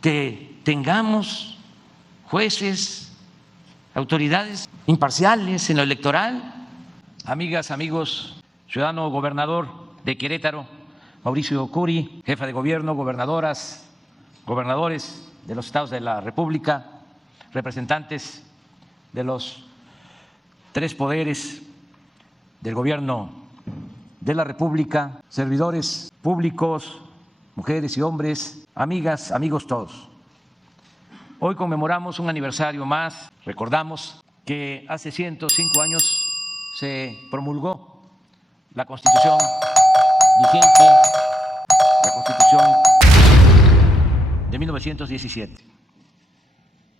que tengamos jueces, autoridades imparciales en lo electoral. Amigas, amigos, ciudadano gobernador de Querétaro, Mauricio Curi, jefa de gobierno, gobernadoras, gobernadores de los estados de la República, representantes de los tres poderes del gobierno de la República, servidores públicos, mujeres y hombres, amigas, amigos todos. Hoy conmemoramos un aniversario más, recordamos que hace 105 años se promulgó la Constitución vigente, la Constitución de 1917.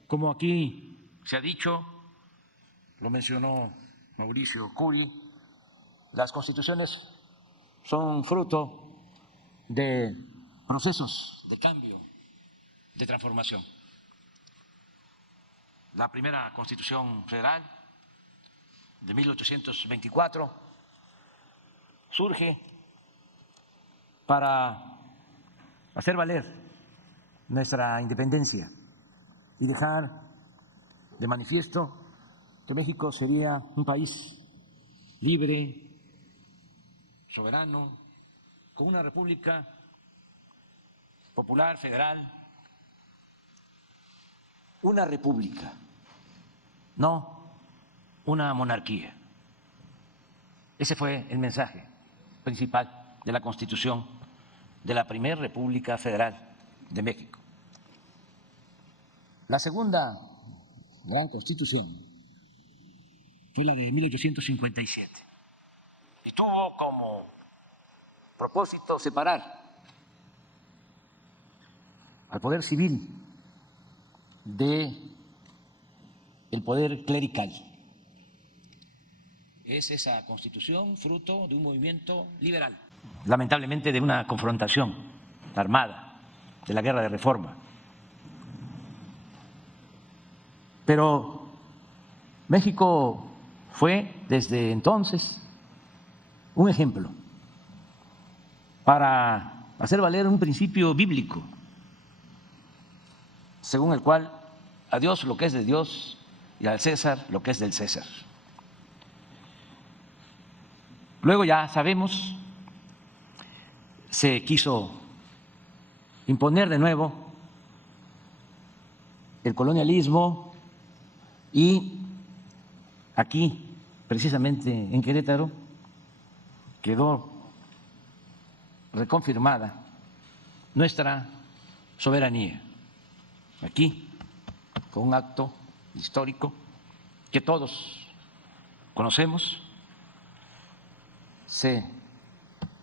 Como aquí se ha dicho, lo mencionó Mauricio Curi, las constituciones son fruto de procesos de cambio, de transformación. La primera Constitución Federal de 1824 surge para hacer valer nuestra independencia y dejar de manifiesto que México sería un país libre, soberano, con una república popular, federal, una república, no una monarquía. Ese fue el mensaje principal de la Constitución de la Primera República Federal de México. La segunda gran Constitución fue la de 1857 y tuvo como propósito separar al poder civil de el poder clerical. Es esa Constitución fruto de un movimiento liberal, lamentablemente de una confrontación armada, de la Guerra de Reforma. Pero México fue desde entonces un ejemplo para hacer valer un principio bíblico, según el cual a Dios lo que es de Dios y al César lo que es del César. Luego ya sabemos, se quiso imponer de nuevo el colonialismo y aquí, precisamente en Querétaro, quedó reconfirmada nuestra soberanía. Aquí, con un acto histórico que todos conocemos, se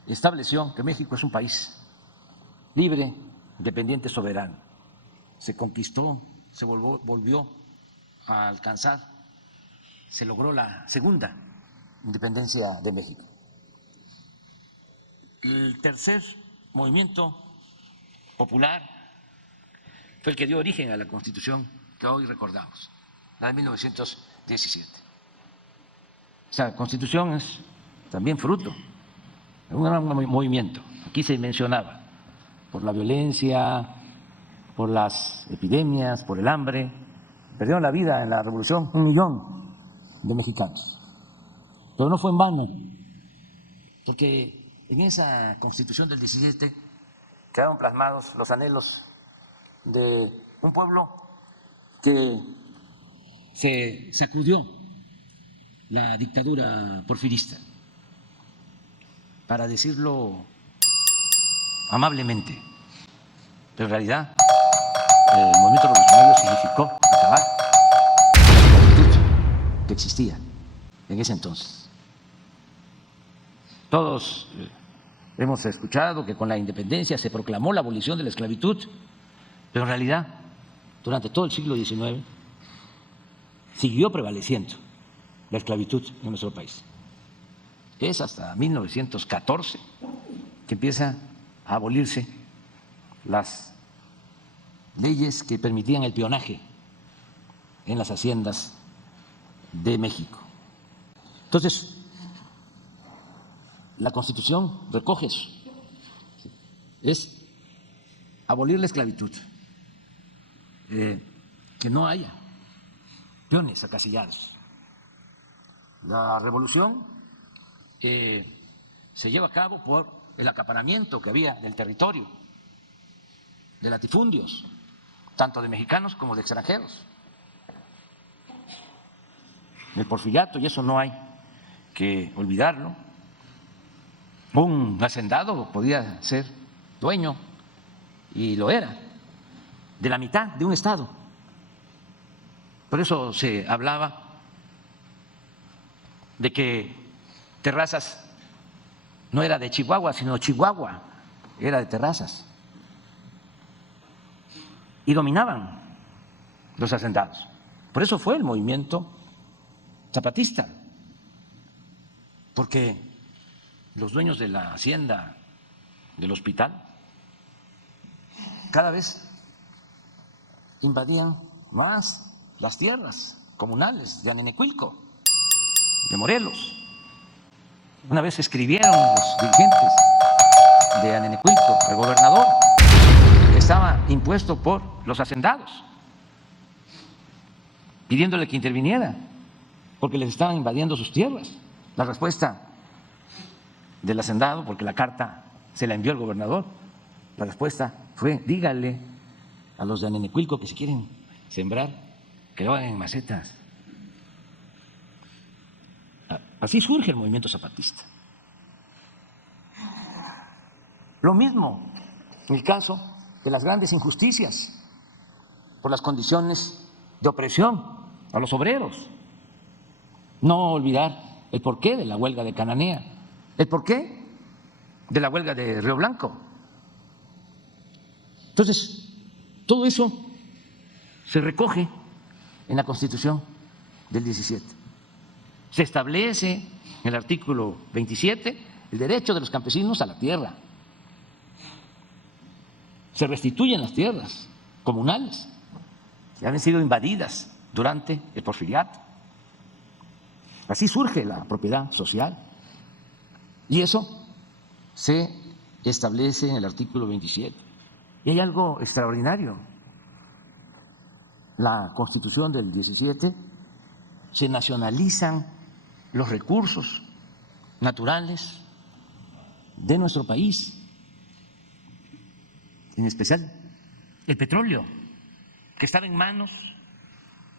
estableció que México es un país libre, independiente, soberano. Se conquistó, se volvió a alcanzar, se logró la segunda independencia de México. El tercer movimiento popular fue el que dio origen a la Constitución que hoy recordamos, la de 1917. Esa Constitución es también fruto de un gran movimiento. Aquí se mencionaba, por la violencia, por las epidemias, por el hambre, perdieron la vida en la revolución 1 millón de mexicanos. Pero no fue en vano, porque en esa Constitución del 17 quedaron plasmados los anhelos de un pueblo que se sacudió la dictadura porfirista, para decirlo amablemente, pero en realidad el movimiento revolucionario significó acabar con la esclavitud que existía en ese entonces. Todos hemos escuchado que con la independencia se proclamó la abolición de la esclavitud, pero en realidad durante todo el siglo XIX siguió prevaleciendo la esclavitud en nuestro país. Es hasta 1914 que empieza a abolirse las leyes que permitían el peonaje en las haciendas de México. Entonces, la Constitución recoge eso, es abolir la esclavitud, que no haya peones acasillados. La revolución se lleva a cabo por el acaparamiento que había del territorio, de latifundios, tanto de mexicanos como de extranjeros. El porfiriato, y eso no hay que olvidarlo, un hacendado podía ser dueño, y lo era, de la mitad de un estado. Por eso se hablaba de que Terrazas no era de Chihuahua, sino Chihuahua era de Terrazas. Y dominaban los hacendados. Por eso fue el movimiento zapatista, porque los dueños de la hacienda del hospital cada vez invadían más las tierras comunales de Anenecuilco, de Morelos. Una vez escribieron los dirigentes de Anenecuilco al gobernador que estaba impuesto por los hacendados, pidiéndole que interviniera porque les estaban invadiendo sus tierras. La respuesta del hacendado, porque la carta se la envió el gobernador, la respuesta fue: dígale a los de Anenecuilco que si quieren sembrar, que lo hagan en macetas. Así surge el movimiento zapatista. Lo mismo en el caso de las grandes injusticias por las condiciones de opresión a los obreros. No olvidar el porqué de la huelga de Cananea, el porqué de la huelga de Río Blanco. Entonces, todo eso se recoge en la Constitución del 17. Se establece en el artículo 27 el derecho de los campesinos a la tierra. Se restituyen las tierras comunales que habían sido invadidas durante el porfiriato. Así surge la propiedad social. Y eso se establece en el artículo 27. Y hay algo extraordinario. La Constitución del 17 se nacionalizan los recursos naturales de nuestro país, en especial el petróleo, que estaba en manos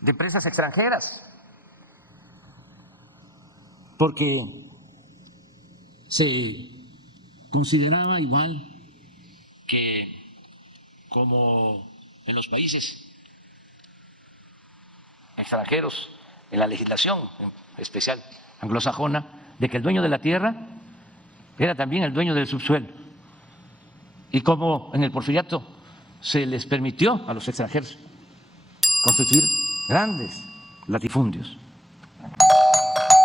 de empresas extranjeras, porque se consideraba igual que como en los países extranjeros, en la legislación en especial anglosajona, de que el dueño de la tierra era también el dueño del subsuelo. Y como en el porfiriato se les permitió a los extranjeros constituir grandes latifundios,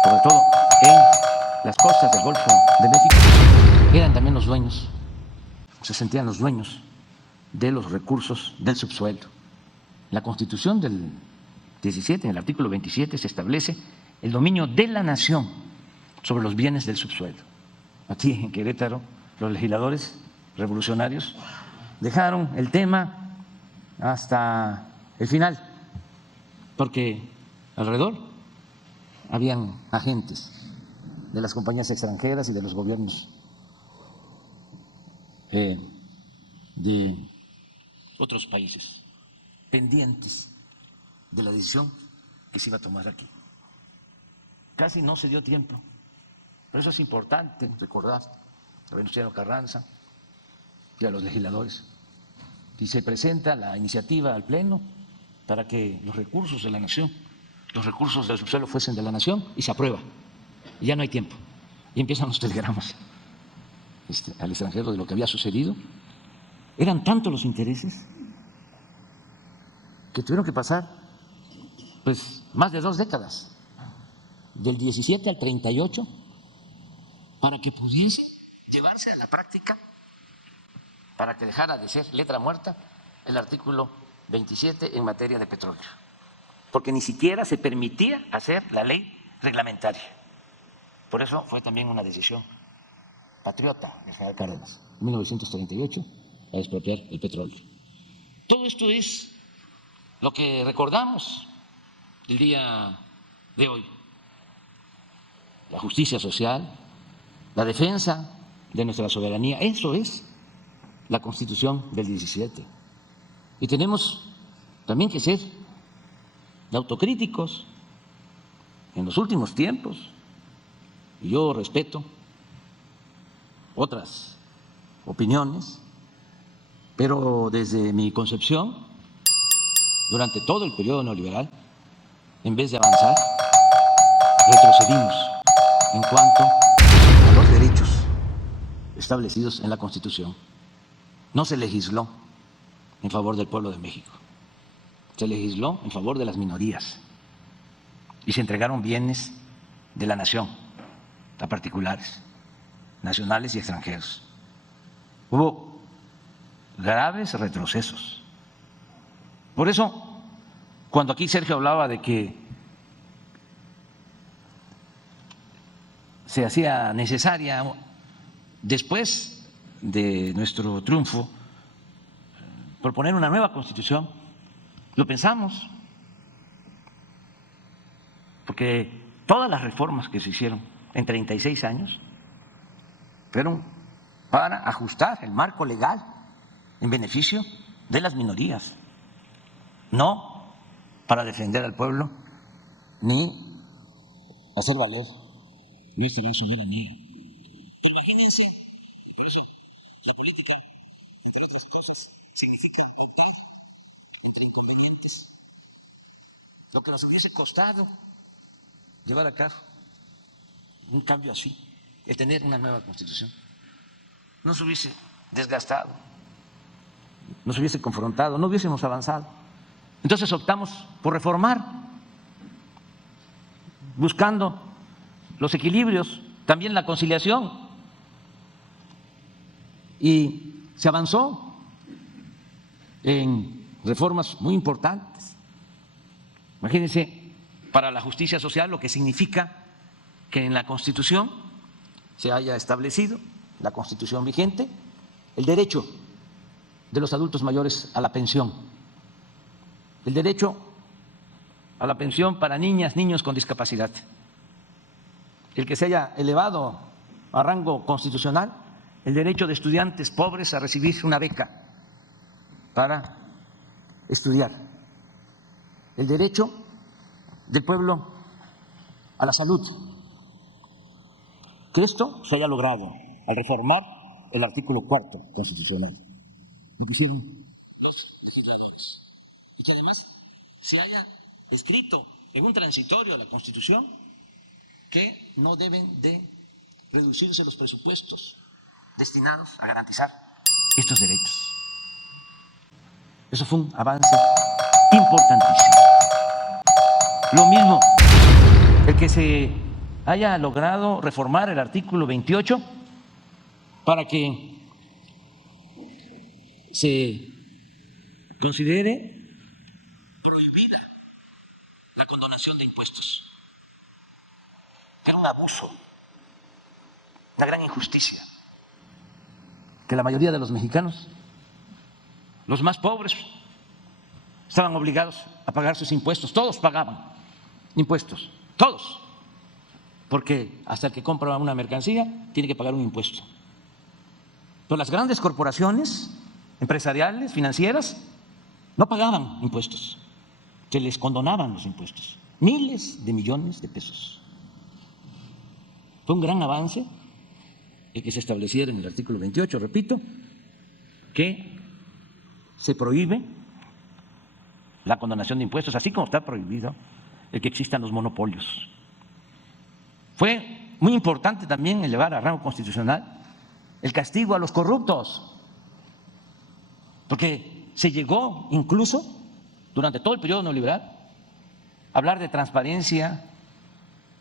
sobre todo en las costas del Golfo de México, eran también los dueños, se sentían los dueños de los recursos del subsuelo. La Constitución del 17, en el artículo 27, se establece el dominio de la nación sobre los bienes del subsuelo. Aquí en Querétaro, los legisladores revolucionarios dejaron el tema hasta el final, porque alrededor habían agentes de las compañías extranjeras y de los gobiernos de otros países pendientes de la decisión que se iba a tomar aquí. Casi no se dio tiempo. Por eso es importante recordar a Venustiano Carranza y a los legisladores. Y se presenta la iniciativa al Pleno para que los recursos de la nación, los recursos del subsuelo fuesen de la nación, y se aprueba. Y ya no hay tiempo. Y empiezan los telegramas al extranjero de lo que había sucedido. Eran tantos los intereses que tuvieron que pasar pues más de 2 décadas, del 17 al 38, para que pudiese llevarse a la práctica, para que dejara de ser letra muerta el artículo 27 en materia de petróleo, porque ni siquiera se permitía hacer la ley reglamentaria. Por eso fue también una decisión patriota del general Cárdenas, en 1938, a expropiar el petróleo. Todo esto es lo que recordamos el día de hoy, la justicia social, la defensa de nuestra soberanía, eso es la Constitución del 17. Y tenemos también que ser autocríticos en los últimos tiempos. Y yo respeto otras opiniones, pero desde mi concepción, durante todo el periodo neoliberal, en vez de avanzar, retrocedimos en cuanto a los derechos establecidos en la Constitución. No se legisló en favor del pueblo de México, se legisló en favor de las minorías y se entregaron bienes de la nación a particulares, nacionales y extranjeros. Hubo graves retrocesos. Por eso, cuando aquí Sergio hablaba de que se hacía necesaria, después de nuestro triunfo, proponer una nueva Constitución, lo pensamos, porque todas las reformas que se hicieron en 36 años fueron para ajustar el marco legal en beneficio de las minorías, no para defender al pueblo ni hacer valer nuestra soberanía. Imagínense, por eso la política, entre otras cosas, significa optar entre inconvenientes. Lo que nos hubiese costado llevar a cabo un cambio así, el tener una nueva Constitución, no se hubiese desgastado, no se hubiese confrontado, no hubiésemos avanzado. Entonces optamos por reformar, buscando los equilibrios, también la conciliación, y se avanzó en reformas muy importantes. Imagínense, para la justicia social, lo que significa que en la Constitución se haya establecido, la Constitución vigente, el derecho de los adultos mayores a la pensión, el derecho a la pensión para niñas, niños con discapacidad, el que se haya elevado a rango constitucional el derecho de estudiantes pobres a recibir una beca para estudiar, el derecho del pueblo a la salud. Que esto se haya logrado al reformar el artículo 4 constitucional. Lo que hicieron los legisladores. Y que además se haya escrito en un transitorio de la Constitución que no deben de reducirse los presupuestos destinados a garantizar estos derechos. Eso fue un avance importantísimo. Lo mismo, el que se haya logrado reformar el artículo 28 para que se considere prohibida la condonación de impuestos. Era un abuso, una gran injusticia, que la mayoría de los mexicanos, los más pobres, estaban obligados a pagar sus impuestos. Todos pagaban impuestos, todos, porque hasta el que compra una mercancía tiene que pagar un impuesto. Pero las grandes corporaciones empresariales, financieras, no pagaban impuestos, se les condonaban los impuestos, miles de millones de pesos. Fue un gran avance el que se estableciera en el artículo 28, repito, que se prohíbe la condonación de impuestos, así como está prohibido el que existan los monopolios. Fue muy importante también elevar a rango constitucional el castigo a los corruptos, porque se llegó incluso durante todo el periodo neoliberal a hablar de transparencia,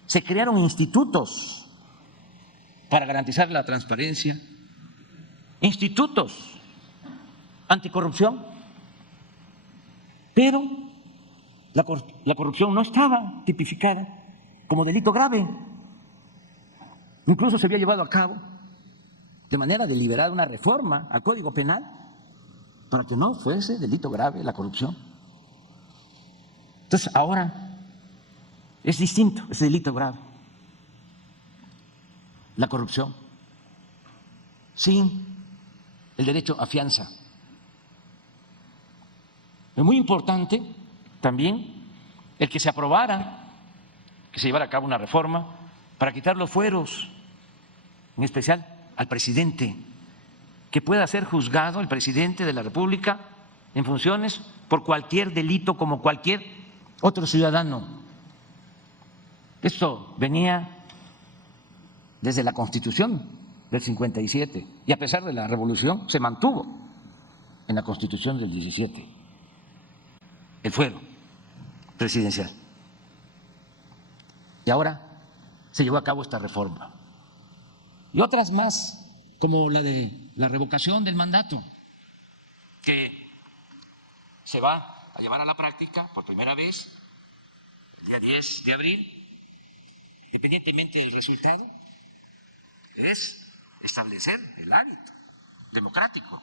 se crearon institutos para garantizar la transparencia, institutos anticorrupción, pero la corrupción no estaba tipificada como delito grave. Incluso se había llevado a cabo de manera deliberada una reforma al Código Penal para que no fuese delito grave la corrupción. Entonces, ahora es distinto, es delito grave. La corrupción, sin el derecho a fianza. Es muy importante también el que se aprobara, que se llevara a cabo una reforma para quitar los fueros, en especial al presidente, que pueda ser juzgado el presidente de la República en funciones por cualquier delito como cualquier otro ciudadano. Esto venía desde la Constitución del 57 y a pesar de la revolución se mantuvo en la Constitución del 17 el fuero presidencial. Y ahora se llevó a cabo esta reforma. Y otras más, como la de la revocación del mandato, que se va a llevar a la práctica por primera vez el día 10 de abril, independientemente del resultado, es establecer el hábito democrático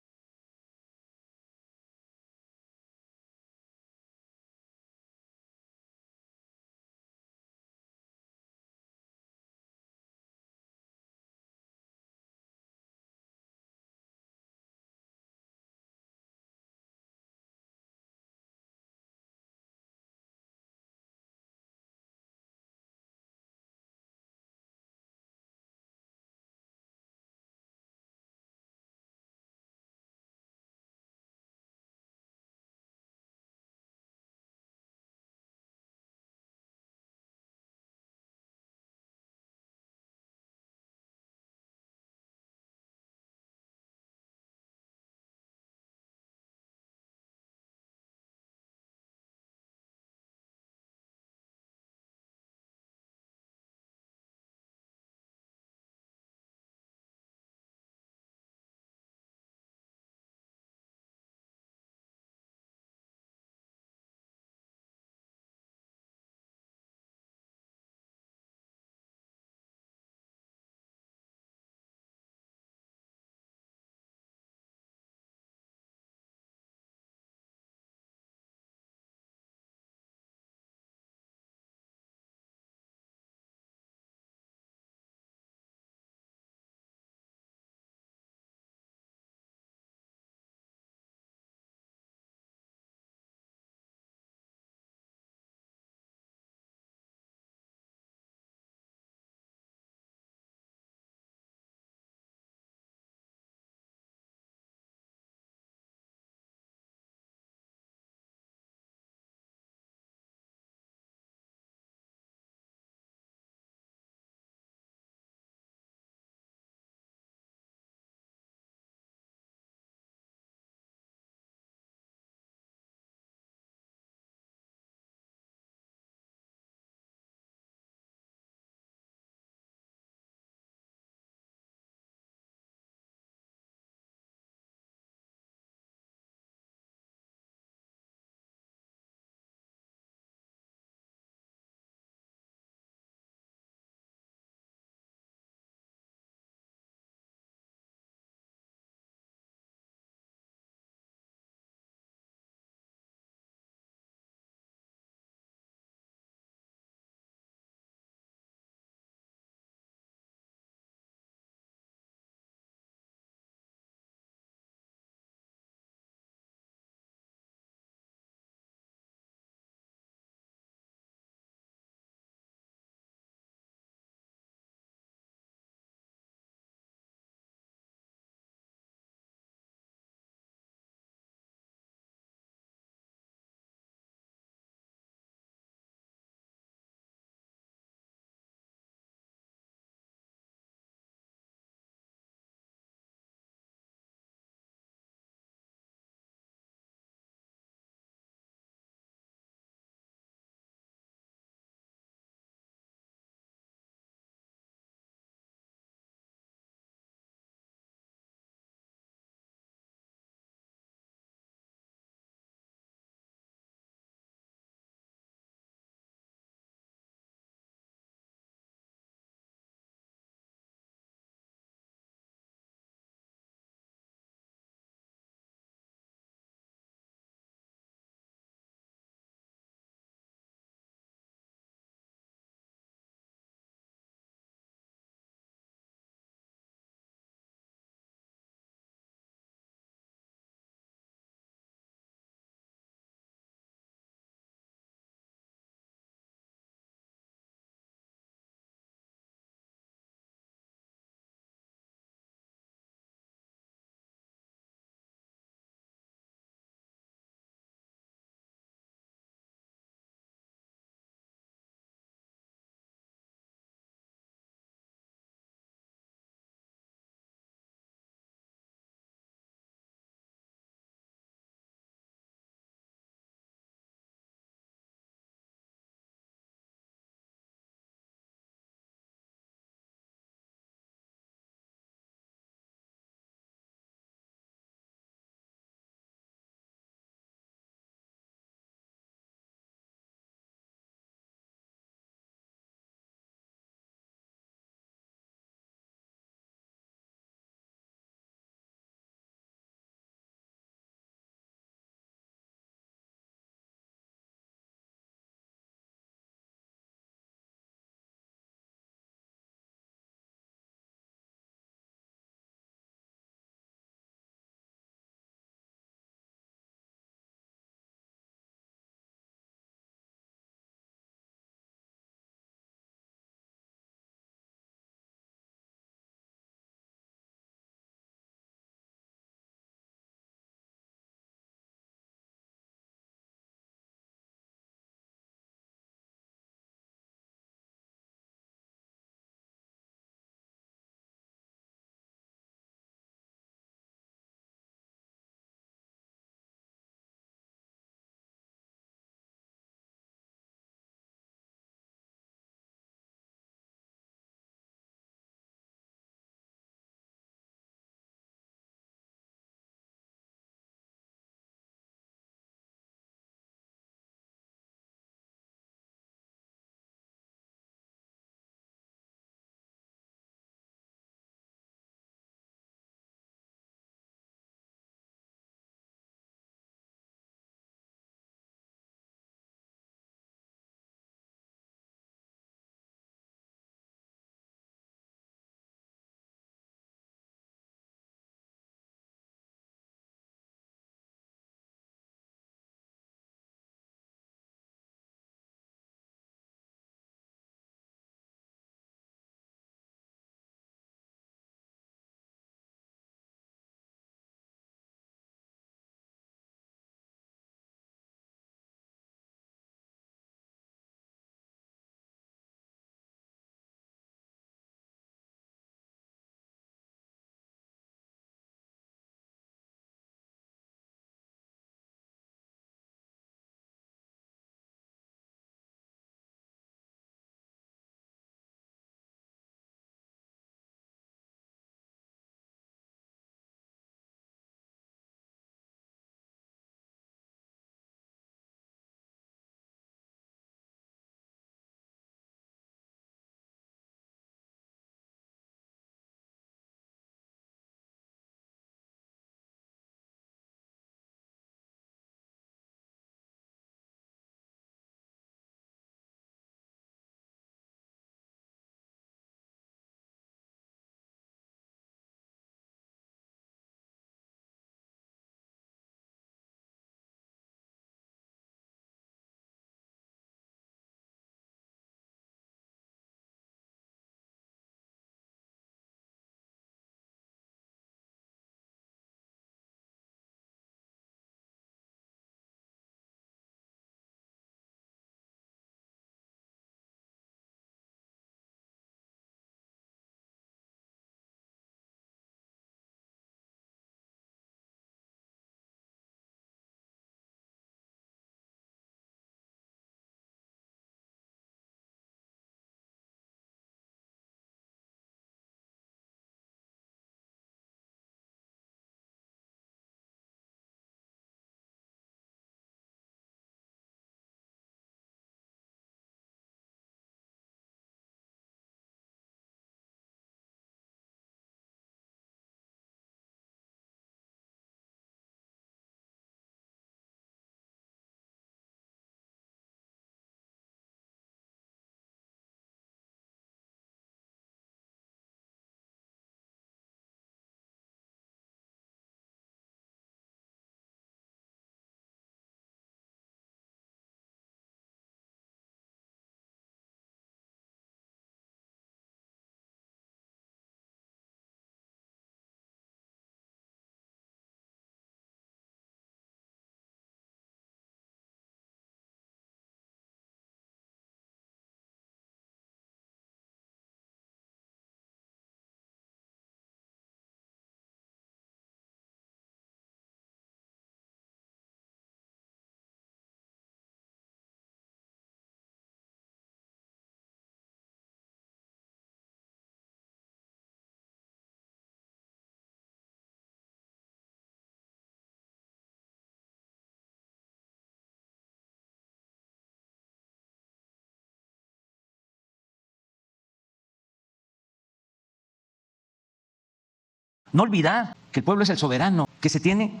No olvidar que el pueblo es el soberano, que se tiene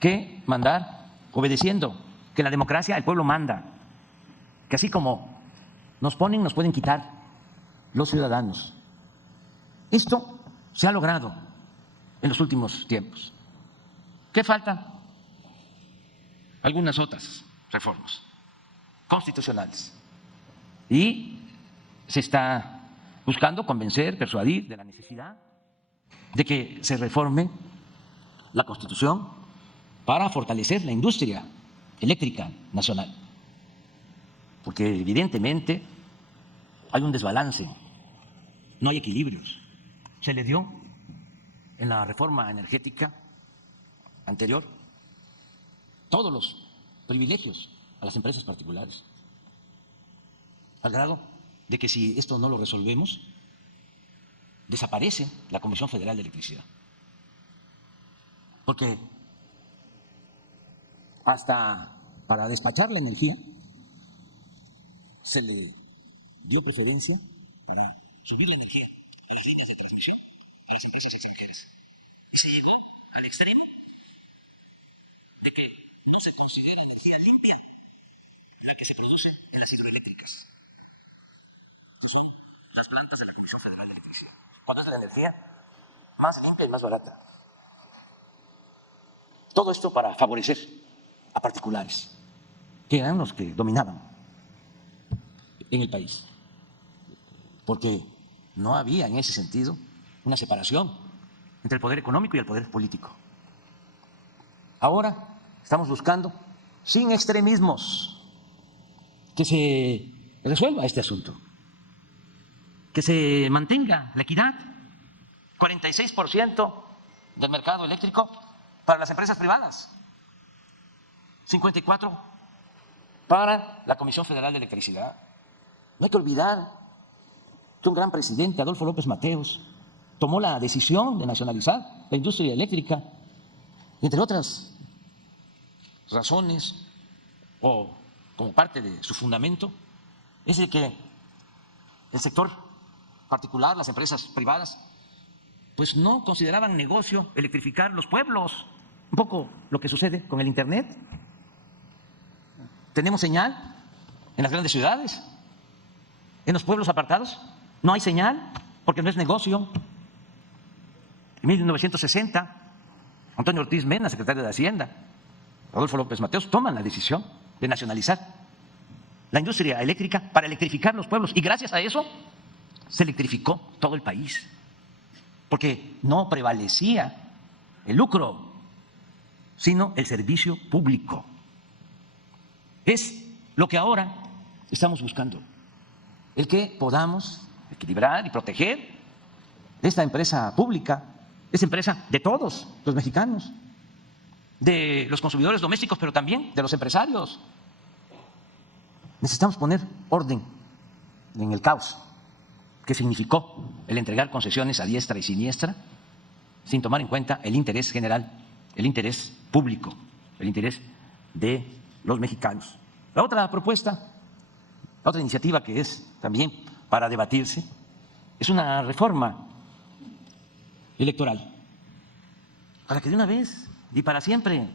que mandar obedeciendo, que en la democracia el pueblo manda, que así como nos ponen, nos pueden quitar los ciudadanos. Esto se ha logrado en los últimos tiempos. ¿Qué falta? Algunas otras reformas constitucionales. Y se está buscando convencer, persuadir de la necesidad de que se reforme la Constitución para fortalecer la industria eléctrica nacional. Porque evidentemente hay un desbalance, no hay equilibrios. Se le dio en la reforma energética anterior todos los privilegios a las empresas particulares, al grado de que si esto no lo resolvemos, desaparece la Comisión Federal de Electricidad. Porque hasta para despachar la energía se le dio preferencia para subir la energía a las líneas de transmisión a las empresas extranjeras. Y se llegó al extremo de que no se considera energía limpia la que se produce en las hidroeléctricas. Estas son las plantas de la Comisión Federal de Electricidad. Cuando es la energía más limpia y más barata. Todo esto para favorecer a particulares, que eran los que dominaban en el país. Porque no había en ese sentido una separación entre el poder económico y el poder político. Ahora estamos buscando, sin extremismos, que se resuelva este asunto, que se mantenga la equidad. 46% del mercado eléctrico para las empresas privadas, 54% para la Comisión Federal de Electricidad. No hay que olvidar que un gran presidente, Adolfo López Mateos, tomó la decisión de nacionalizar la industria eléctrica, entre otras razones, o como parte de su fundamento, es el que el sector particular, las empresas privadas, pues no consideraban negocio electrificar los pueblos. Un poco lo que sucede con el Internet. Tenemos señal en las grandes ciudades, en los pueblos apartados no hay señal porque no es negocio. En 1960, Antonio Ortiz Mena, secretario de Hacienda, Adolfo López Mateos, toman la decisión de nacionalizar la industria eléctrica para electrificar los pueblos y gracias a eso se electrificó todo el país, porque no prevalecía el lucro, sino el servicio público. Es lo que ahora estamos buscando, el que podamos equilibrar y proteger esta empresa pública, es empresa de todos los mexicanos, de los consumidores domésticos, pero también de los empresarios. Necesitamos poner orden en el caos que significó el entregar concesiones a diestra y siniestra sin tomar en cuenta el interés general, el interés público, el interés de los mexicanos. La otra propuesta, la otra iniciativa que es también para debatirse, es una reforma electoral para que de una vez y para siempre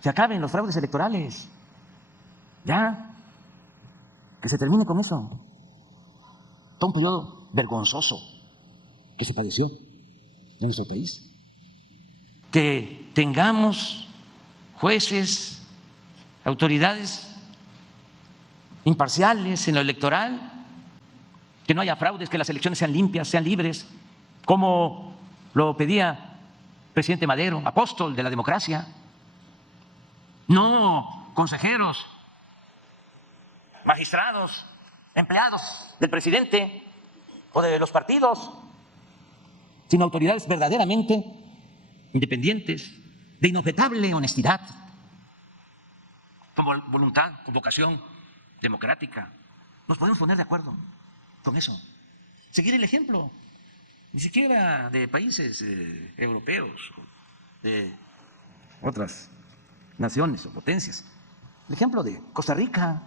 se acaben los fraudes electorales. Ya, que se termine con eso. Todo un periodo vergonzoso que se padeció en nuestro país. Que tengamos jueces, autoridades imparciales en lo electoral, que no haya fraudes, que las elecciones sean limpias, sean libres, como lo pedía el presidente Madero, apóstol de la democracia. No consejeros, magistrados, empleados del presidente o de los partidos, sino autoridades verdaderamente independientes, de inobjetable honestidad, con voluntad, con vocación democrática. Nos podemos poner de acuerdo con eso. Seguir el ejemplo, ni siquiera de países europeos, de otras naciones o potencias. El ejemplo de Costa Rica,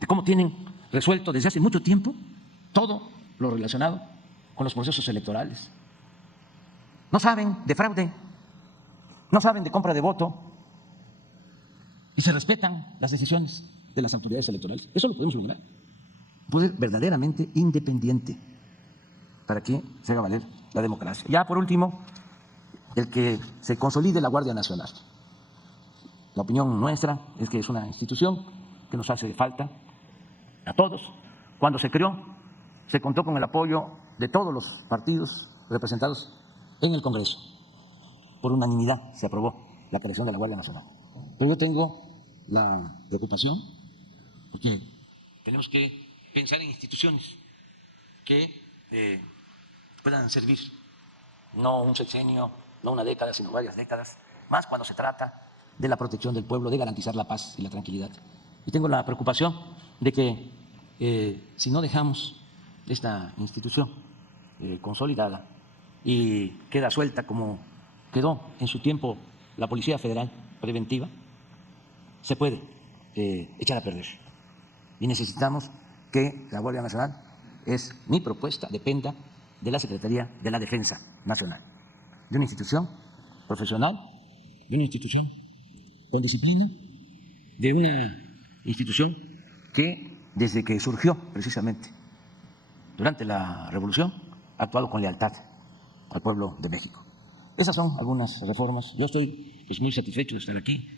de cómo tienen resuelto desde hace mucho tiempo todo lo relacionado con los procesos electorales. no saben de fraude, no saben de compra de voto y se respetan las decisiones de las autoridades electorales. Eso lo podemos lograr. Un poder verdaderamente independiente para que se haga valer la democracia. Ya por último, el que se consolide la Guardia Nacional. La opinión nuestra es que es una institución que nos hace falta a todos. Cuando se creó, se contó con el apoyo de todos los partidos representados en el Congreso. Por unanimidad se aprobó la creación de la Guardia Nacional. Pero yo tengo la preocupación porque tenemos que pensar en instituciones que puedan servir, no un sexenio, no una década, sino varias décadas, más cuando se trata de la protección del pueblo, de garantizar la paz y la tranquilidad. Y tengo la preocupación de que si no dejamos esta institución consolidada y queda suelta como quedó en su tiempo la Policía Federal Preventiva, se puede echar a perder. Y necesitamos que la Guardia Nacional, es mi propuesta, dependa de la Secretaría de la Defensa Nacional, de una institución profesional, de una institución con disciplina, de una institución que desde que surgió precisamente durante la Revolución ha actuado con lealtad al pueblo de México. Esas son algunas reformas. Yo estoy muy satisfecho de estar aquí.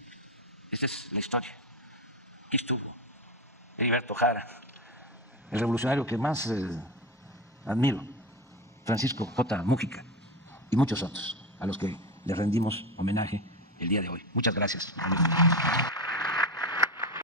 Esta es la historia. Aquí estuvo Heriberto Jara, el revolucionario que más admiro, Francisco J. Múgica, y muchos otros a los que les rendimos homenaje el día de hoy. Muchas gracias.